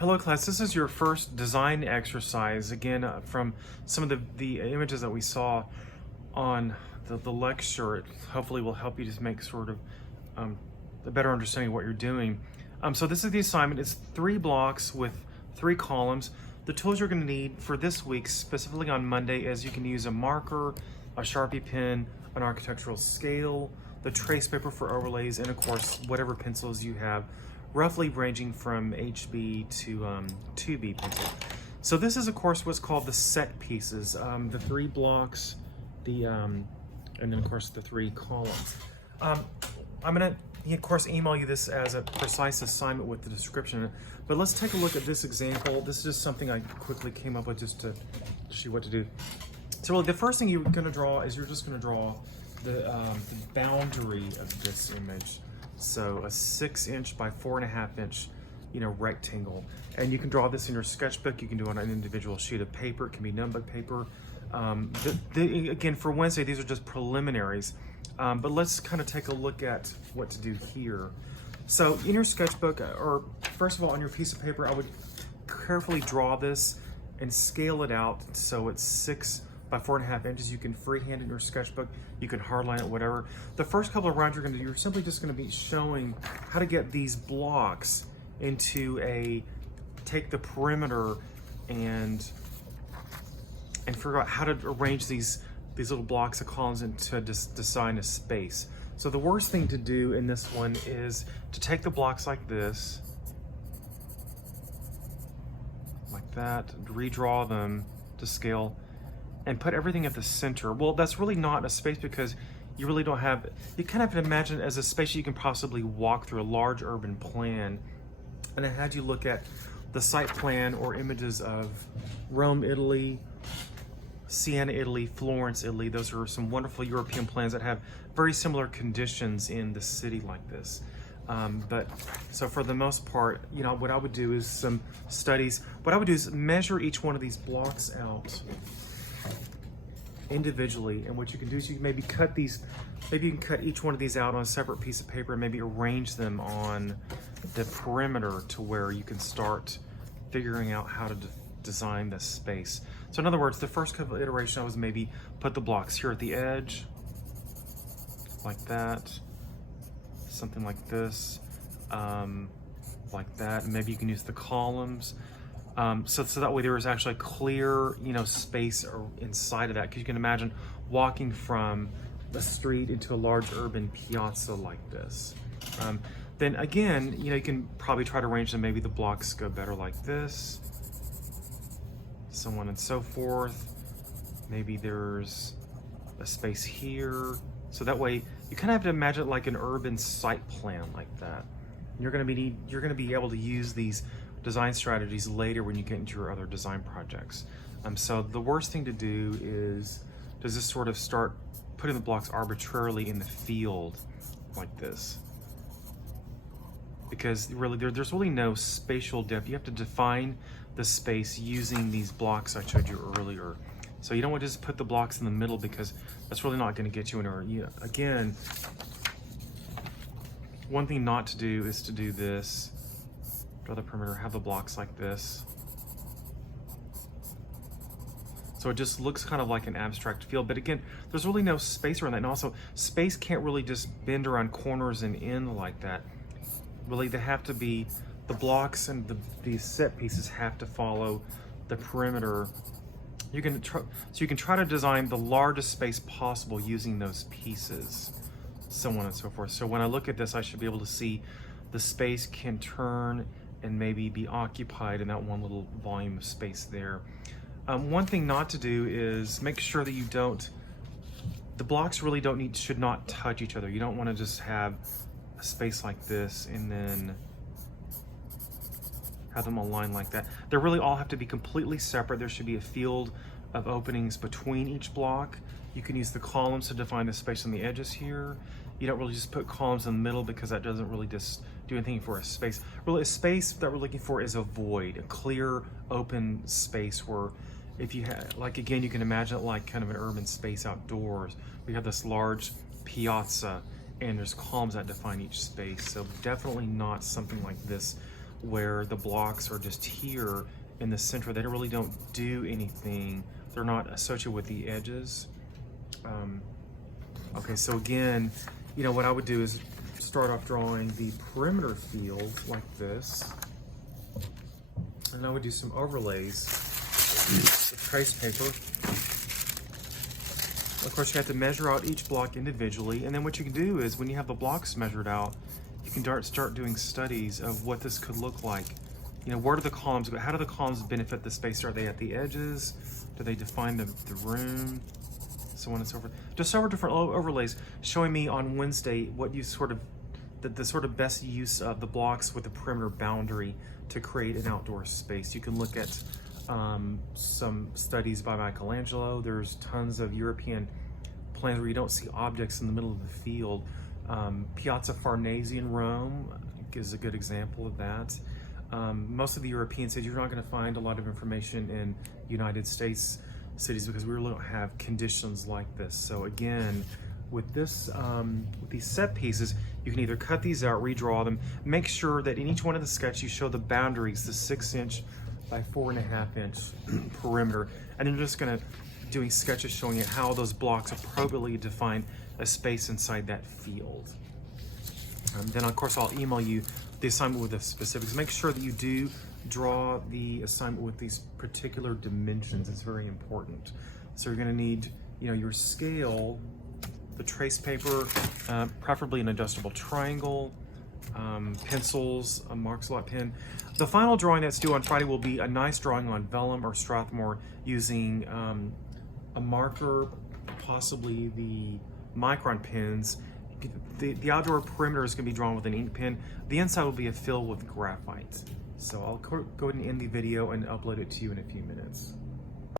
Hello class, this is your first design exercise, again from some of the images that we saw on the lecture. It hopefully will help you just make sort of a better understanding of what you're doing. So this is the assignment. It's 3 blocks with 3 columns. The tools you're going to need for this week, specifically on Monday, is you can use a marker, a Sharpie pen, an architectural scale, the trace paper for overlays, and of course whatever pencils you have, roughly ranging from HB to 2B pencil. So this is of course what's called the set pieces, the 3 blocks, and then of course the 3 columns. I'm gonna of course email you this as a precise assignment with the description, but let's take a look at this example. This is just something I quickly came up with just to show you what to do. So really the first thing you're gonna draw is you're just gonna draw the boundary of this image. So a 6" by 4.5" rectangle, and you can draw this in your sketchbook. You can do it on an individual sheet of paper. It can be notebook paper. Again, for Wednesday, these are just preliminaries, but let's kind of take a look at what to do here. So in your sketchbook, or first of all on your piece of paper, I would carefully draw this and scale it out so it's 6 by 4.5 inches. You can freehand it in your sketchbook. You can hardline it, whatever. The first couple of rounds you're simply just going to be showing how to get these blocks into take the perimeter and figure out how to arrange these little blocks of columns into design a space. So the worst thing to do in this one is to take the blocks like this, like that, redraw them to scale, and put everything at the center. Well, that's really not a space because you really don't have, you kind of have to imagine it as a space you can possibly walk through, a large urban plan. And I had you look at the site plan or images of Rome, Italy, Siena, Italy, Florence, Italy. Those are some wonderful European plans that have very similar conditions in the city like this. So for the most part, what I would do is some studies. What I would do is measure each one of these blocks out individually, and what you can do is you can maybe cut each one of these out on a separate piece of paper and maybe arrange them on the perimeter to where you can start figuring out how to design this space. So in other words, the first couple of iterations I was maybe put the blocks here at the edge, like that, something like this, like that, and maybe you can use the columns. So that way there is actually a clear, space inside of that, because you can imagine walking from the street into a large urban piazza like this. Then again, you can probably try to arrange them. Maybe the blocks go better like this, so on and so forth. Maybe there's a space here. So that way you kind of have to imagine it like an urban site plan like that. You're going to be able to use these design strategies later when you get into your other design projects. So the worst thing to do is just sort of start putting the blocks arbitrarily in the field like this, because really there's really no spatial depth. You have to define the space using these blocks I showed you earlier. So you don't want to just put the blocks in the middle, because that's really not going to get you anywhere. Again, one thing not to do is to do this. Draw the perimeter, have the blocks like this. So it just looks kind of like an abstract field, but again, there's really no space around that. And also, space can't really just bend around corners and end like that. Really, they have to be, the blocks and these set pieces have to follow the perimeter. So you can try to design the largest space possible using those pieces, so on and so forth. So when I look at this, I should be able to see the space can turn and maybe be occupied in that one little volume of space there. One thing not to do is make sure that the blocks really should not touch each other. You don't want to just have a space like this and then have them aligned like that. They really all have to be completely separate. There should be a field of openings between each block. You can use the columns to define the space on the edges here. You don't really just put columns in the middle, because that doesn't really just do anything for a space. Really, a space that we're looking for is a void, a clear, open space where if you have, like again, you can imagine it like kind of an urban space outdoors. We have this large piazza and there's columns that define each space. So definitely not something like this where the blocks are just here in the center. They really don't do anything. They're not associated with the edges. Okay, so again, you know, what I would do is start off drawing the perimeter field like this. And I would do some overlays with trace paper. Of course, you have to measure out each block individually. And then what you can do is when you have the blocks measured out, you can start doing studies of what this could look like. You know, where do the columns go? How do the columns benefit the space? Are they at the edges? Do they define the room? So on and so forth. Just several different overlays showing me on Wednesday what you sort of, the sort of best use of the blocks with the perimeter boundary to create an outdoor space. You can look at some studies by Michelangelo. There's tons of European plans where you don't see objects in the middle of the field. Piazza Farnese in Rome is a good example of that. Most of the European cities, you're not going to find a lot of information in United States cities because we really don't have conditions like this. So again, with this, with these set pieces, you can either cut these out, redraw them, make sure that in each one of the sketches you show the boundaries, the 6" by 4.5" perimeter, and then you're just going to doing sketches showing you how those blocks appropriately define a space inside that field. Then of course I'll email you the assignment with the specifics. Make sure that you do draw the assignment with these particular dimensions. It's very important. So you're going to need, you know, your scale, the trace paper, preferably an adjustable triangle, pencils, a Mark-Slot pen. The final drawing that's due on Friday will be a nice drawing on vellum or Strathmore using a marker, possibly the Micron pens. The outdoor perimeter is going to be drawn with an ink pen. The inside will be filled with graphite. So I'll go ahead and end the video and upload it to you in a few minutes.